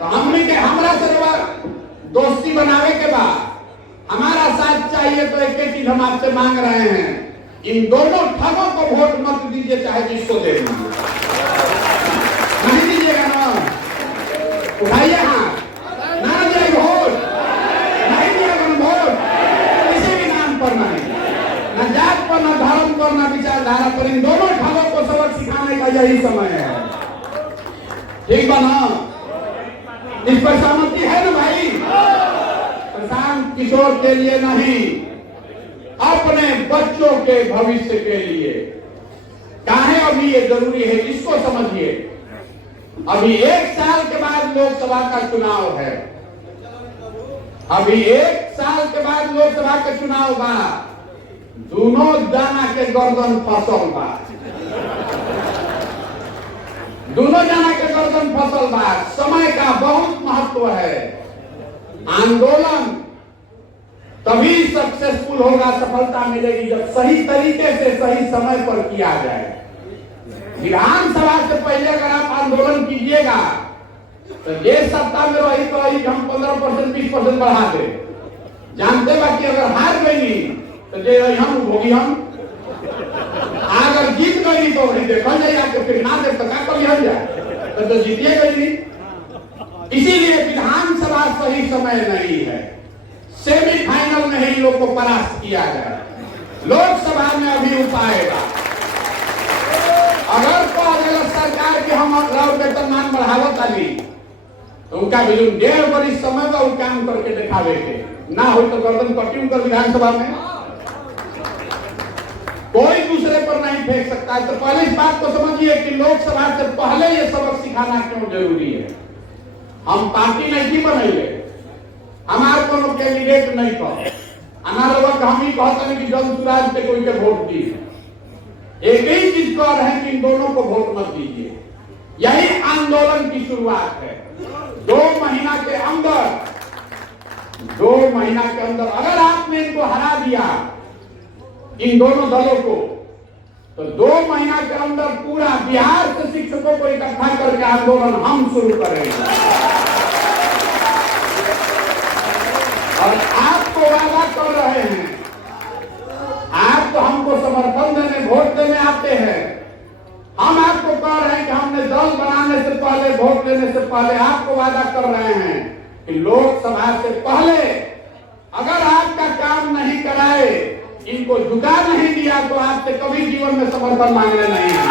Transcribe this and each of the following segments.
तो हमने के हमरा से दोस्ती बनावे के बाद हमारा साथ चाहिए तो एक ही चीज हम आपसे मांग रहे हैं, इन दोनों ठगों को वोट मत दीजिए, चाहे जिसको दे नहीं दीजिएगा ना, उठाइए हाथ, ना दिया वोट, नहीं दिया वोट, किसी भी नाम पर नहीं, न जात पर, न धर्म पर, न विचारधारा पर, इन दोनों ठगों को सबक सिखाने का यही समय है। ठीक बना, इस पर सहमति है ना भाई? प्रशांत किशोर के लिए नहीं, अपने बच्चों के भविष्य के लिए काहे अभी ये जरूरी है, इसको समझिए। अभी 1 साल के बाद लोकसभा का चुनाव है, अभी 1 साल के बाद लोकसभा के चुनाव बा, दोनों जना के गर्दन फसल बा, दोनों जना के गर्दन फसल बा। समय का बहुत महत्व है। आंदोलन तभी सक्सेसफुल होगा, सफलता मिलेगी जब सही तरीके से सही समय पर किया जाए। विधानसभा से पहले अगर आप आंदोलन कीजिएगा तो ये सत्ता में रही तो हम 15% 20% बढ़ा दे, जानते बाकी अगर हार गई तो जे हम भोगी, हम अगर जीत गई तो देखा जाए आपको, फिर ना दे तो क्या कर जाए, तो जीतिए गई। इसीलिए विधानसभा सही समय नहीं है, सेमीफाइनल में ही लोग को परास्त किया जाए, लोकसभा में अभी उपाय बा। अगर तो अगर सरकार के हम वेतनमान बढ़ावत आली तो उनका भी 1.5 वर्ष समय बा वो काम करके दिखावे के, ना हो तो गर्दन कटी उनका विधानसभा में कोई दूसरे पर नहीं फेंक सकता है। तो पहले इस बात को समझिए कि लोकसभा से पहले ये सबक सिखाना क्यों जरूरी है। हम पार्टी नहीं बनेंगे, हमारे को कैंडिडेट नहीं कहो, हमारे वक्त हम ही कहते हैं कि जन सुराज से कोई के वोट दी। एक ही चीज कह रहे हैं कि इन दोनों को वोट मत दीजिए। यही आंदोलन की शुरुआत है। 2 महीना के अंदर, 2 महीना के अंदर अगर आपने इनको हरा दिया, इन दोनों दलों को, तो 2 महीना के अंदर पूरा बिहार से शिक्षकों को इकट्ठा करके आंदोलन हम शुरू करेंगे। और आपको वादा कर रहे हैं, आप तो हमको समर्थन देने वोट देने आते हैं, हम आपको कह रहे हैं कि हमने दल बनाने से पहले, वोट देने से पहले आपको वादा कर रहे हैं कि लोकसभा से पहले अगर आपका काम नहीं कराए, इनको जुटा नहीं दिया तो आपसे कभी जीवन में समर्थन मांगने नहीं है।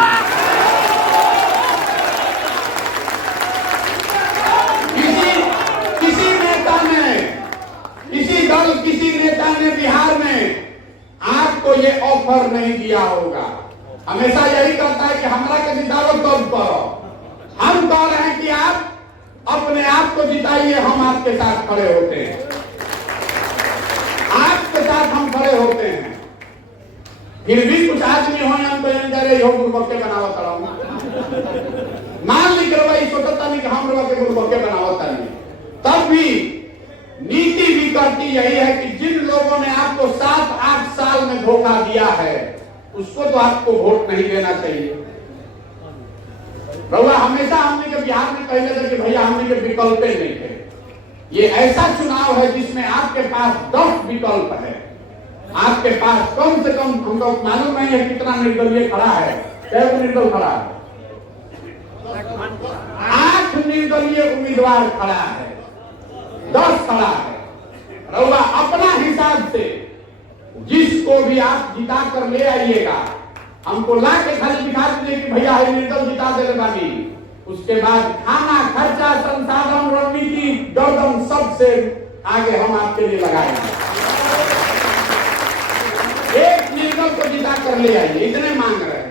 किसी नेता ने, किसी दल, किसी नेता ने बिहार में आपको ये ऑफर नहीं दिया होगा। हमेशा यही करता है कि हमरा के जिताओ तब करो। हम कह रहे हैं कि आप अपने आप को जिताइए, हम आपके साथ खड़े होते हैं, आपके साथ हम खड़े होते हैं। फिर भी कुछ आदमी हो गुरबक्के बनावत मान ली करवाई सोचता नहीं कि हम के गुरबक्के बनावत नहीं, तब भी नीति भी करती यही है कि जिन लोगों ने आपको 7-8 साल में धोखा दिया है उसको तो आपको वोट नहीं देना चाहिए। रउआ हमेशा हमने के बिहार में कहले थे कि भैया हमने के विकल्प नहीं थे। ये ऐसा चुनाव है जिसमें आपके पास 10 विकल्प है। आपके पास कम से कम, हम लोग मालूम नहीं है कितना निर्दलीय खड़ा है, कैसे निर्दल खड़ा है, 8 निर्दलीय उम्मीदवार खड़ा है, 10 खड़ा है। रउआ अपना हिसाब से जिसको भी आप जिता कर ले आइएगा, हमको ला के खाली दिखा दीजिए कि भैया निर्दल जिता दे बानी, उसके बाद खाना खर्चा संसाधन रणनीति गर्दन सबसे आगे हम आपके लिए लगाएंगे। एक निर्दल को जिता कर ले आइए, इतने मांग रहे हैं।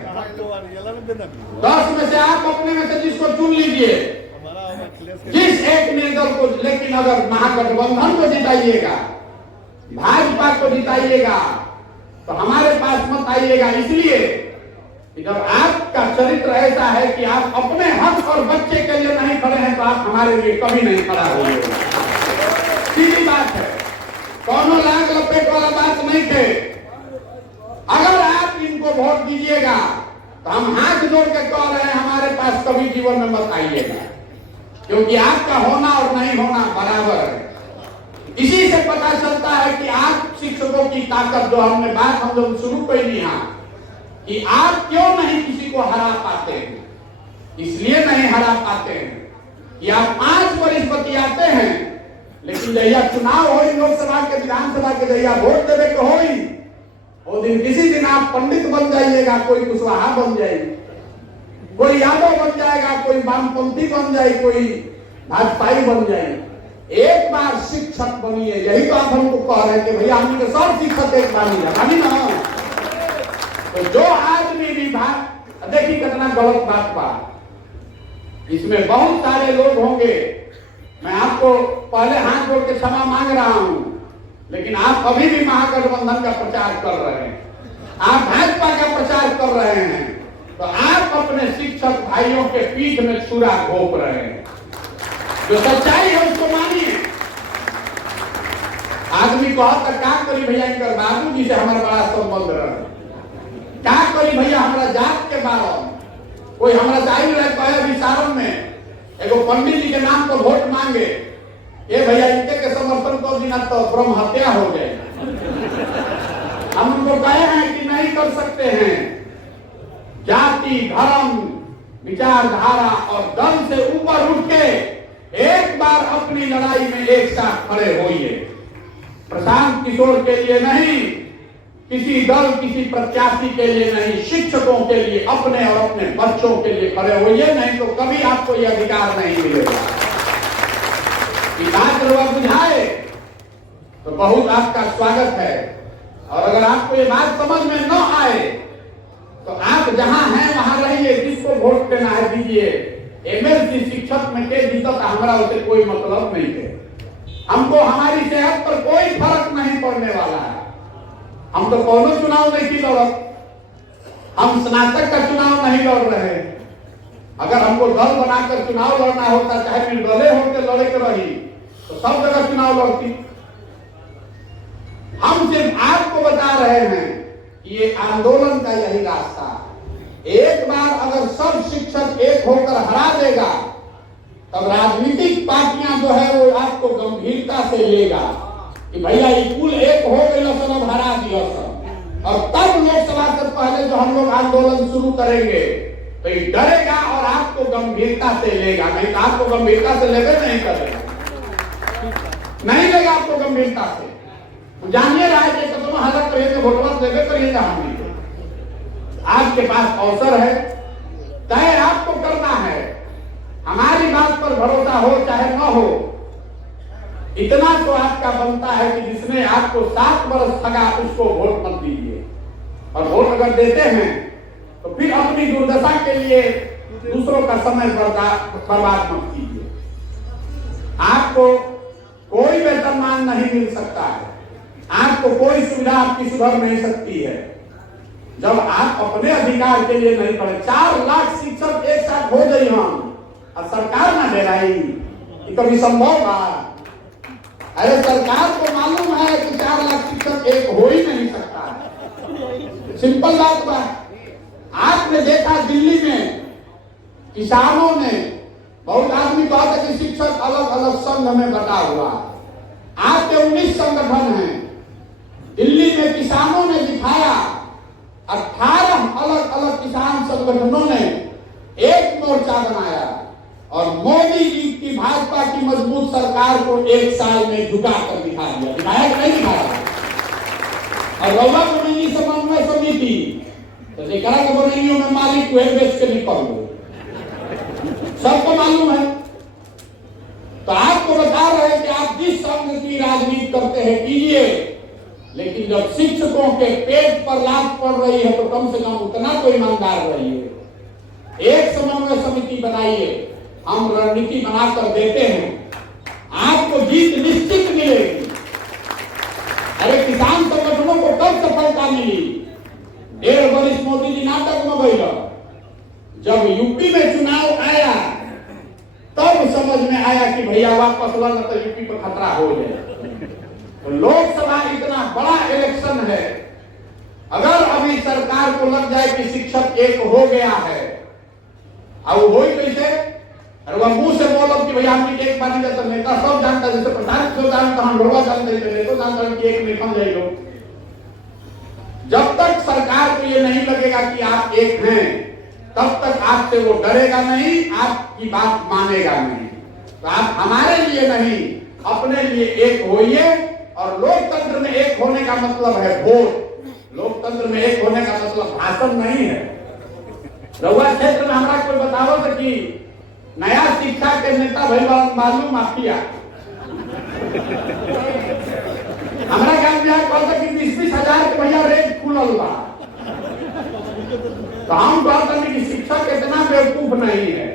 10 में से आप अपने में से जिसको चुन लीजिए, जिस एक निर्दल को, लेकिन अगर महागठबंधन को जिताइएगा, भाजपा को जिताइएगा तो हमारे पास मत आइएगा। इसलिए कि जब आपका चरित्र ऐसा है कि आप अपने हक और बच्चे के लिए नहीं खड़े हैं तो आप हमारे लिए कभी नहीं खड़ा होंगे। सीधी बात है, कौनो लाग लपेट वाला बात नहीं थे। अगर आप इनको वोट दीजिएगा तो हम हाथ जोड़ के कह रहे हैं हमारे पास कभी जीवन में मत आइएगा। क्योंकि आपका होना और नहीं होना बराबर है। इसी से पता चलता है कि आप शिक्षकों की ताकत, जो हमने बात हम लोग शुरू कर ली कि आप क्यों नहीं किसी को हरा पाते हैं। इसलिए नहीं हरा पाते हैं कि आप 5 वर्ष बतियाते हैं, लेकिन जहिया चुनाव हो, लोकसभा के विधानसभा के जहिया वोट देवे के हो, वो दिन किसी दिन आप पंडित बन जाइएगा, कोई कुशवाहा बन जाएगी, कोई यादव बन जाएगा, कोई वामपंथी बन जाए, कोई भाजपाई बन जाए। एक बार शिक्षक बनिए, यही तो आप हमको कह रहे हैं कि भैया हमने तो सब शिक्षक एक बार नहीं ना। तो जो आदमी भी देखिए कितना गलत बात बा, इसमें बहुत सारे लोग होंगे, मैं आपको पहले हाथ जोड़ के क्षमा मांग रहा हूं, लेकिन आप अभी भी महागठबंधन का प्रचार कर रहे हैं, आप भाजपा का प्रचार कर रहे हैं, तो आप अपने शिक्षक भाइयों के पीठ में छुरा घोंप रहे हैं। जो सच्चाई है उसको मानिए। आदमी को क्या करी भैया, इनकर बाबू जी से हमारा बड़ा संबंध रहा, क्या करी भैया हमारा जात के बारे, कोई हमारा चाहिए रहे विचारों में एगो पंडित जी के नाम पर वोट मांगे, ये भैया इनके के समर्थन को बिना तो ब्रह्म हत्या हो जाए। हम उनको कहे हैं कि नहीं कर सकते हैं। जाति, धर्म, विचारधारा और दल से ऊपर उठ के एक बार अपनी लड़ाई में एक साथ खड़े होइए। प्रशांत किशोर के लिए नहीं, किसी दल, किसी प्रत्याशी के लिए नहीं, शिक्षकों के लिए, अपने और अपने बच्चों के लिए खड़े होइए, नहीं तो कभी आपको यह अधिकार नहीं मिलेगा। बात बुझाए तो बहुत आपका स्वागत है, और अगर आपको ये बात समझ में न आए तो आप जहां हैं वहां रहिए, जिसको वोट देना है दीजिए। एमएलसी शिक्षक में के जीता हमारा उसे कोई मतलब नहीं है, हमको हमारी सेहत पर कोई फर्क नहीं पड़ने वाला है। हम तो कोनो चुनाव नहीं लड़, हम स्नातक का चुनाव नहीं लड़ रहे। अगर हमको दल बनाकर चुनाव लड़ना होता, चाहे निर्दलीय होकर लड़े के रही, तो सब जगह चुनाव लड़ती। हम सिर्फ आपको बता रहे हैं कि ये आंदोलन का यही रास्ता। एक बार अगर सब शिक्षक एक होकर हरा देगा, तब राजनीतिक पार्टियां जो है वो आपको गंभीरता से लेगा कि भैया ये कुल एक हो गए, सब हरा दिया सब। और तब लोकसभा से पहले जो हम लोग आंदोलन शुरू करेंगे तो ये डरेगा और आपको गंभीरता से लेगा, नहीं तो आपको गंभीरता से लेवे नहीं करेगा, नहीं लेगा आपको गंभीरता से। जानिए रहा है कि तुम हालत करिए, वोटवा देवे करिए। आपके पास अवसर है, तय आपको करना है। हमारी बात पर भरोसा हो चाहे न हो, इतना तो आपका बनता है कि जिसने आपको 7 वर्ष ठगा उसको वोट मत दीजिए। और वोट अगर देते हैं तो फिर अपनी दुर्दशा के लिए दूसरों का समय बर्बाद मत कीजिए। आपको कोई वेतनमान नहीं मिल सकता है, आपको कोई सुविधा आपकी सुधर नहीं सकती है जब आप अपने अधिकार के लिए नहीं पड़े। 4 लाख शिक्षक एक साथ हो गई हम, और सरकार ना दे रही, कभी संभव बा? अरे सरकार को मालूम है कि 4 लाख शिक्षक एक हो ही नहीं सकता है। सिंपल बात बा। आपने देखा दिल्ली में किसानों ने, बहुत आदमी कहा था कि शिक्षक अलग अलग संघ में बटा हुआ, आपके 19 संगठन हैं। दिल्ली में किसानों ने दिखाया, 18 अलग अलग किसान संगठनों ने एक मोर्चा बनाया और मोदी जी की भाजपा की मजबूत सरकार को 1 साल में झुका कर दिखा दिया। दिखाया कि नहीं दिखाया? और रौला बनेगी समन्वय समिति तो देखा कि बनेगियों में मालिक हुए बेच के निकल गए, सबको मालूम है। तो आपको बता रहे कि आप जिस संघ की राजनीति करते हैं कीजिए, लेकिन जब शिक्षकों के पेट पर लात पड़ रही है तो कम से कम उतना तो ईमानदार रहिए। एक समन्वय समिति बनाइए, हम रणनीति बनाकर देते हैं, आपको जीत निश्चित मिलेगी। अरे किसान संगठनों को कब सफलता मिली? 1.5 वर्ष मोदी जी नाटक में गई, जब यूपी में चुनाव आया तब समझ में आया कि भैया वापस लड़ना तो यूपी पर खतरा हो जाए। तो लोकसभा इतना बड़ा इलेक्शन है, अगर अभी सरकार को लग जाए कि शिक्षक एक हो गया है, अब हो कैसे अरे वह मुंह से बोलो कि भैया हमने एक पानी जाता नेता सब जानता है, जैसे प्रधान तो जानता हम ढोलवा जानते थे, तो जानता कि एक में कम ले लो। जब तक सरकार को ये नहीं लगेगा कि आप एक हैं, तब तक आपसे वो डरेगा नहीं, आपकी बात मानेगा नहीं। तो आप हमारे लिए नहीं, अपने लिए एक होइए। और लोकतंत्र में एक होने का मतलब है वोट। लोकतंत्र में एक होने का मतलब भाषण नहीं है। रउआ क्षेत्र में हमारा कोई बताओ तो कि नया शिक्षा के नेता भाई मालूम माफिया हमारा गांव में कहता कि 20-20 हजार के भैया रेट खुलल बा। तो हम कहते हैं कि शिक्षक इतना बेवकूफ नहीं है।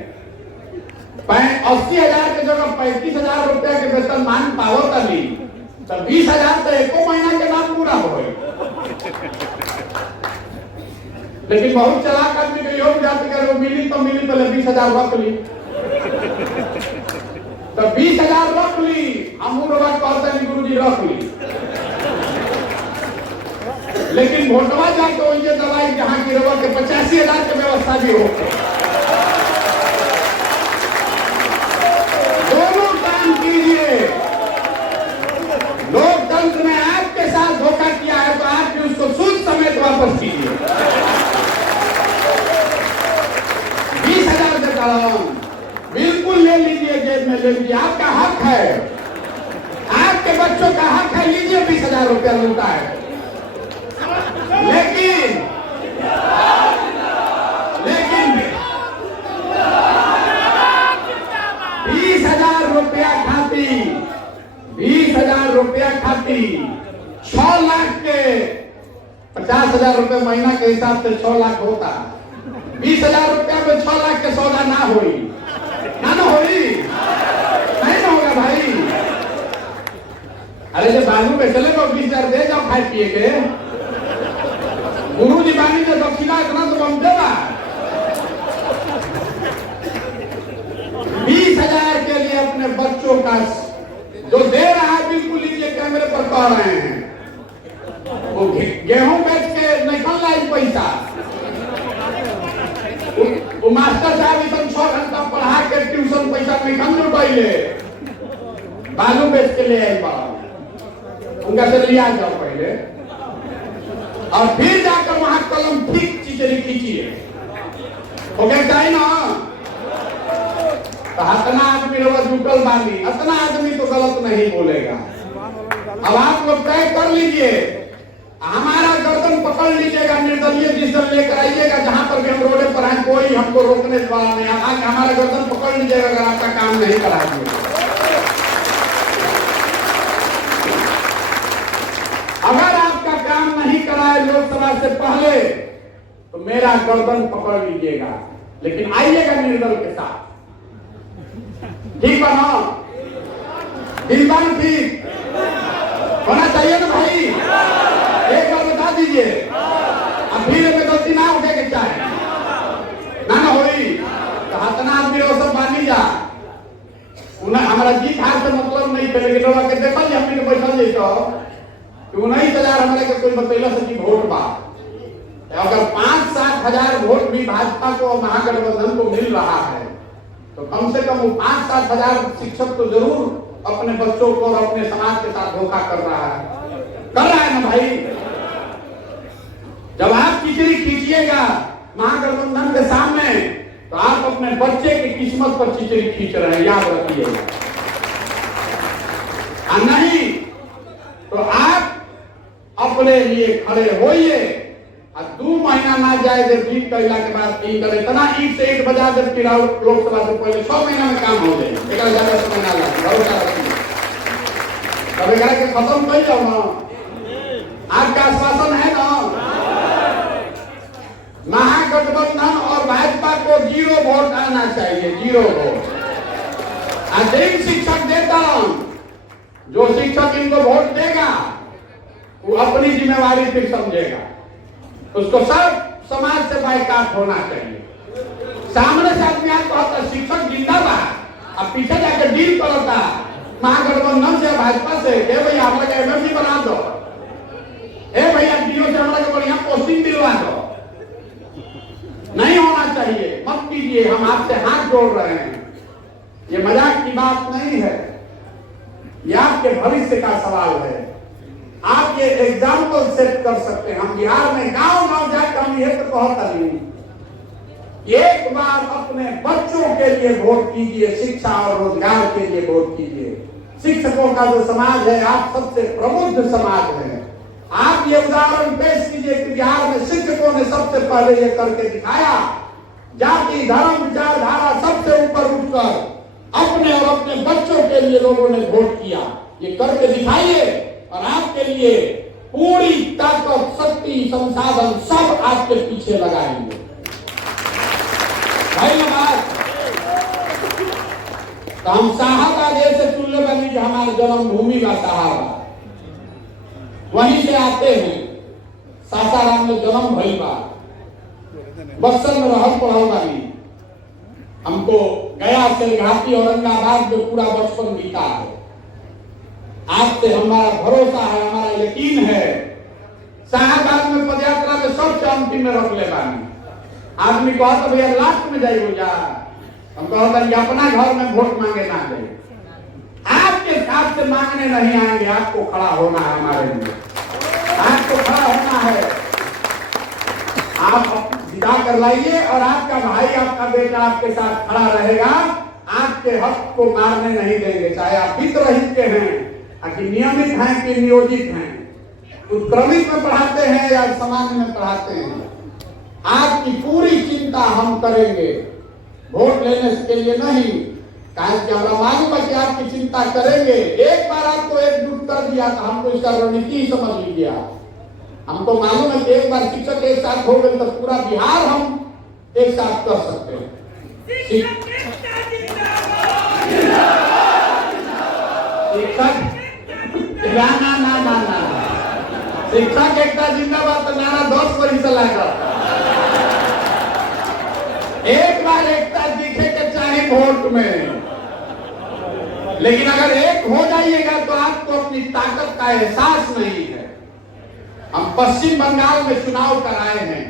80,000 के जगह 35,000 रुपया के वेतन मान पाओ तभी तो 20,000 तो एको महीना के नाम पूरा हो। लेकिन बहुत चलाक आदमी के योग जाति करे मिली तो मिली, पहले 20,000 रख ली, तो 20,000 रख ली। हम कहते हैं गुरु जी रख ली, लेकिन वोटवा जाके वही दवाई जहां की रवा के 85,000 की व्यवस्था भी हो। दोनों काम कीजिए। लोकतंत्र में आपके साथ धोखा किया है तो आप भी उसको सूद समेत वापस कीजिए। 20,000 से कलम बिल्कुल ले लीजिए, जेब में ले लीजिए, आपका हक है। आपके बच्चों का हक है, लीजिए 20,000 रुपया मिलता है। लेकिन 20,000 रुपया खाती 20,000 रुपया खाती 6 लाख के 50,000 रुपये महीना के हिसाब से 6 लाख होता। 20,000 रुपया में 6 लाख के सौदा ना होई, ना होई, नहीं ना होगा भाई। अरे जब बालू में चले तो 20,000 दे जाओ खाए पिए के। गुरु जी बानी ने दक्षिणा इतना तो हम देगा। 20,000 के लिए अपने बच्चों का जो दे रहा है, बिल्कुल लीजिए, कैमरे पर कह रहे हैं। वो गेहूं बेच के निकल रहा है पैसा। वो मास्टर साहब इतना 6 घंटा पढ़ा के ट्यूशन पैसा निकल पहले बालू बेच के ले आई बाबा, उनका से लिया जाओ पहले, और फिर जाकर वहां कलम ठीक चिचरी खींचिए। हो गया चाहिए ना। तो हतना आदमी जुटल बानी, हतना आदमी तो गलत नहीं बोलेगा। अब आप लोग तय कर लीजिए, हमारा गर्दन पकड़ लीजिएगा, निर्दलीय डिसीजन लेकर आइएगा। जहां पर भी हम रोडे पर आए, कोई हमको रोकने वाला नहीं। हमारा गर्दन पकड़ लीजिएगा अगर आपका काम नहीं करा दिए। अगर आपका काम नहीं कराए लोकसभा से पहले तो मेरा गर्दन पकड़ लीजिएगा, लेकिन आइएगा निर्दल के साथ। ठीक है ना? दिलदार ठीक होना चाहिए ना भाई? एक बार बता दीजिए। अब फिर में गलती ना उठे के चाहे ना होई तो हतना आदमी वो सब बानी जा। उन्हें हमारा जीत हार से मतलब नहीं थे, लेकिन लोग के देखल हमने के बैठल जैतो कि 19,000 हमारे के कोई बतैला से कि वोट बा। अगर 5-7 हजार वोट भी भाजपा को और महागठबंधन को मिल रहा है तो कम से कम वो 5-7 हजार शिक्षक तो जरूर अपने बच्चों को और अपने समाज के साथ धोखा कर रहा है ना भाई। जब आप खिचड़ी खींचिएगा महागठबंधन के सामने तो आप अपने बच्चे की किस्मत पर खिचड़ी खींच रहे हैं, याद रखिएगा। नहीं तो आप अपने लिए खड़े होइए। 2 महीना ना जाए जब जीत कैला के बाद इतना ईट से ईट बजा जब फिर लोकसभा से पहले 6 महीना में काम हो जाए, ज्यादा समय ना लगे। कभी के खत्म कर जाओ ना। आपका आश्वासन है ना? महागठबंधन और भाजपा को 0 वोट आना चाहिए, 0 वोट। अधिक शिक्षक देता हूं, जो शिक्षक इनको वोट देगा वो अपनी जिम्मेवारी फिर समझेगा, उसको सब समाज से बाइकाट होना चाहिए। सामने से आदमी आपको कहता शिक्षक जिंदाबाद, अब पीछे जाकर डील करता महागठबंधन से भाजपा से, हे भैया हमारा एमएलसी बना दो, हे भैया डीओ से हमारा बढ़िया पोस्टिंग दिलवा दो। नहीं होना चाहिए, मत कीजिए। हम आपसे हाथ जोड़ रहे हैं। ये मजाक की बात नहीं है, ये आपके भविष्य का सवाल है। आप ये एग्जाम्पल सेट कर सकते हैं। हम बिहार में गांव गांव जाकर हम ये तो कहता नहीं, एक बार अपने बच्चों के लिए वोट कीजिए, शिक्षा और रोजगार के लिए वोट कीजिए। शिक्षकों का जो समाज है, आप सबसे प्रबुद्ध समाज है। आप ये उदाहरण पेश कीजिए कि बिहार में शिक्षकों ने सबसे पहले ये करके दिखाया, जाति धर्म विचारधारा सबसे ऊपर उठकर अपने और अपने बच्चों के लिए लोगों ने वोट किया। ये करके दिखाइए और आपके लिए पूरी ताकत, शक्ति, संसाधन सब आपके पीछे लगाएंगे। भाई बात तो हम शाहबाद ऐसे चुनने वाली जो हमारे जन्मभूमि का शाहबाद, वहीं से आते हैं। सासाराम में जन्म भई बा, बक्सर में रहल पढ़ल बानी। हमको गया से घाटी औरंगाबाद में पूरा बचपन बीता है। आज से हमारा भरोसा है, हमारा यकीन है, शाहबाद में पदयात्रा में सबसे अंतिम में रख ले बानी। आदमी कहता भैया लास्ट में जाइए जा, हम कहता अपना घर में वोट मांगे ना जाए। आपके साथ से मांगने नहीं आएंगे, आपको खड़ा होना है हमारे लिए, आपको खड़ा होना है। आप विदा कर लाइए और आपका भाई, आपका बेटा आपके साथ खड़ा रहेगा। आपके हक को मारने नहीं देंगे, चाहे आप वित्तरहित के हैं, कि नियमित हैं कि नियोजित हैं, उत्क्रमित में पढ़ाते हैं या सामान्य में पढ़ाते हैं। आपकी पूरी चिंता हम करेंगे, वोट लेने के लिए नहीं, कि हमारा मालूम है कि आपकी चिंता करेंगे। एक बार आपको एकजुट कर दिया तो हमको इसका रणनीति समझ लीजिए। हमको मालूम है कि एक बार शिक्षक एक साथ हो गए तो पूरा बिहार हम एक साथ कर सकते हैं। शिक्षक ना ना ना ना शिक्षक एकता जिंदाबाद तो नारा 10 बरी से लागा। एक बार एकता दिखे के चाहे वोट में, लेकिन अगर एक हो जाइएगा तो आपको अपनी ताकत का एहसास नहीं है। हम पश्चिम बंगाल में चुनाव कराए हैं,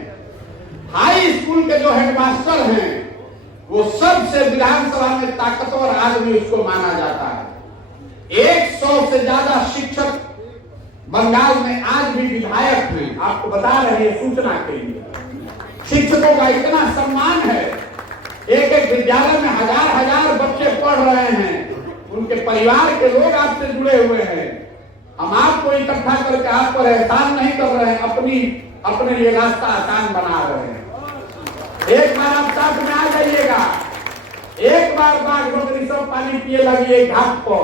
हाई स्कूल के जो हेडमास्टर हैं वो सबसे विधानसभा में ताकतवर आदमी उसको माना जाता है। 100 से ज्यादा शिक्षक बंगाल में आज भी विधायक हैं। आपको बता रहे हैं सूचना के लिए, शिक्षकों का इतना सम्मान है। एक एक विद्यालय में हजार हजार बच्चे पढ़ रहे हैं, उनके परिवार के लोग आपसे जुड़े हुए हैं। हम आपको इकट्ठा करके आप पर एहसान नहीं कर रहे हैं, अपने लिए रास्ता आसान बना रहे हैं। एक बार आप साथ में आ जाइएगा, एक बार बाघ बकरी सब पानी पिए लगिए घाट पर,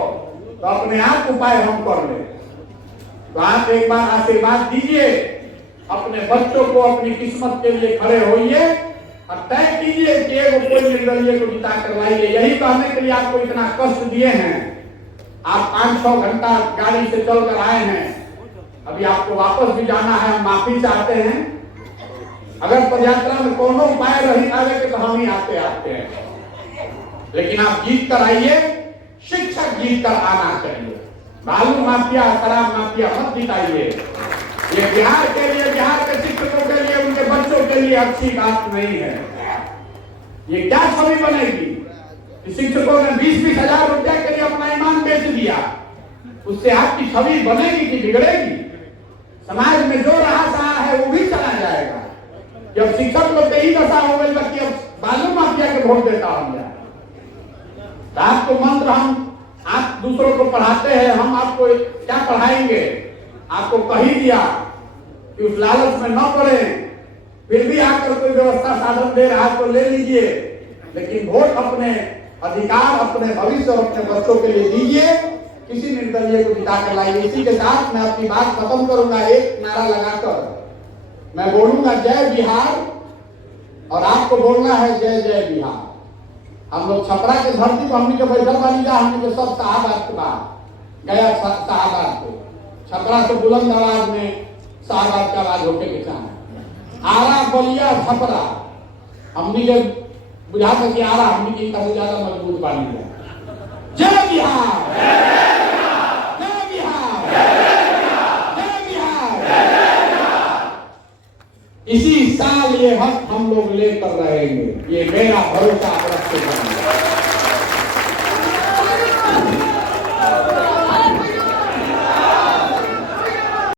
तो अपने आप उपाय हम कर ले। तो आप एक बार आशीर्वाद दीजिए, अपने बच्चों को अपनी किस्मत के लिए खड़े होइए और तय कीजिए कि एगो कोई निर्दलीय को जिता करवाइए। यही कहने के लिए आपको इतना कष्ट दिए हैं। आप 5-6 घंटा गाड़ी से चलकर आए हैं, अभी आपको वापस भी जाना है, हम माफी चाहते हैं। अगर पदयात्रा में कोनो उपाय रही आगे के तो हम ही आते हैं, लेकिन आप जीत कर आइए, शिक्षक जीत कर आना चाहिए। बालू माफिया, शराब माफिया मत जिताइए। ये बिहार के लिए, बिहार के शिक्षकों के लिए, उनके बच्चों के लिए अच्छी बात नहीं है। ये क्या छवि बनेगी कि शिक्षकों ने 20-20 हजार रुपया के लिए अपना ईमान बेच दिया, उससे आपकी छवि बनेगी कि बिगड़ेगी? समाज में जो रहा सहा है वो भी चला जाएगा। जब शिक्षक लोग यही दशा हो गई कि अब बालू माफिया के वोट देता हम जाए, तो आपको मंत्र हम आप दूसरों को पढ़ाते हैं, हम आपको क्या पढ़ाएंगे? आपको कही दिया कि उस लालच में न पड़े, फिर भी आकर कोई व्यवस्था साधन दे रहा तो ले लीजिए, लेकिन वोट अपने अधिकार, अपने भविष्य और अपने बच्चों के लिए दीजिए। किसी निर्दलीय को जिता कर लाइए। इसी के साथ मैं अपनी बात खत्म करूंगा। एक नारा लगाकर मैं बोलूंगा जय बिहार, और आपको बोलना है जय जय बिहार। हम लोग छपरा के धरती को हमने के बैठल बानी जा, हमने के सब शाहबाद के बाद गया शाहबाद को, छपरा से बुलंद आवाज में शाहबाद का आवाज होके के चाहे। आरा बलिया छपरा हमने के बुझा के आरा हमने की इतना ज्यादा मजबूत बानी है। जय बिहार, जय बिहार, जय बिहार। इसी साल ये हक हम लोग लेकर रहेंगे, ये मेरा भरोसा रखते हैं।